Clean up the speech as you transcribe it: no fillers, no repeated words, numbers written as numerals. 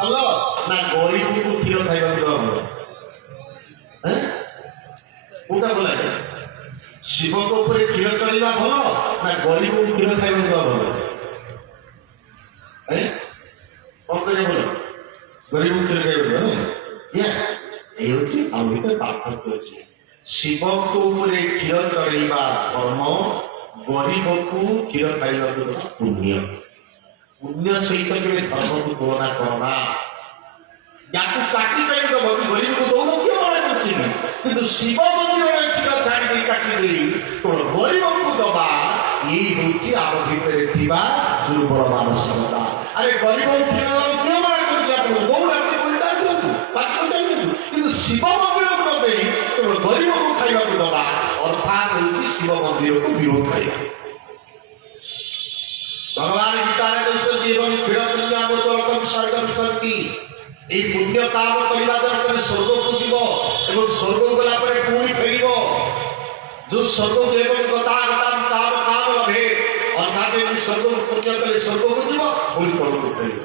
ଭଲ ନା ଗରିବକୁ କ୍ଷୀର ଖାଇବାକୁ ଦେବା ଭଲ? କୋଉଟା ଭଲ ଲାଗେ? ଶିବଙ୍କ ଉପରେ କ୍ଷୀର ଚଳିବା ଭଲ ନା ଗରିବକୁ କ୍ଷୀର ଖାଇବାକୁ ଦେବା ଭଲ? କଣ କରିବା ଭଲ? ଗରିବକୁ କ୍ଷୀର ଖାଇବାକୁ ଦେବା ଏଇ ହଉଛି ଆମ ଭିତରେ ପାର୍ଥକ୍ୟ ଅଛି। ଶିବଙ୍କ ଉପରେ କ୍ଷୀର ଚଳେଇବା ଧର୍ମ, ଗରିବକୁ କ୍ଷୀର ଖାଇବାକୁ ଦେବା ପୁଣ୍ୟ। ପୁଣ୍ୟ ସହିତ କେବେ ଧର୍ମକୁ ତୁଳନା କରନା। याकू काटी कहीं दब कि गरीब को दौन क्यों मना करछि किंतु शिव मंदिर रे क्षीर छाड़ी दे काटी दे तो गरीब को दबा यही होछि आम भितरे थिबा दुर्बल मानसिकता। अरे गरीब को क्षीर क्यों मना करछि आपण दौन आपे उल्टा दियंतु पात्र दियंतु किंतु शिव मंदिर को न देई तो गरीब को खाइबा को दबा अर्थात होछि शिव मंदिर को विरोध करिया। भगवान गीता रे कहते एवं भिड़ पुण्य अमृतम स्वर्गम सन्ति এই পুণ্য কাম করিবা দ্বারা তুমি স্বর্গକୁ ଯିବ এবং স্বর্গ গলা পরে পুଣି ফেরিব। जो स्वर्ग एवं गतागतम काम काम लभे अर्थात स्वर्ग पुण्य कले स्वर्ग को ଯିବ ପୁଣି ତଳକୁ ଫେରିବ।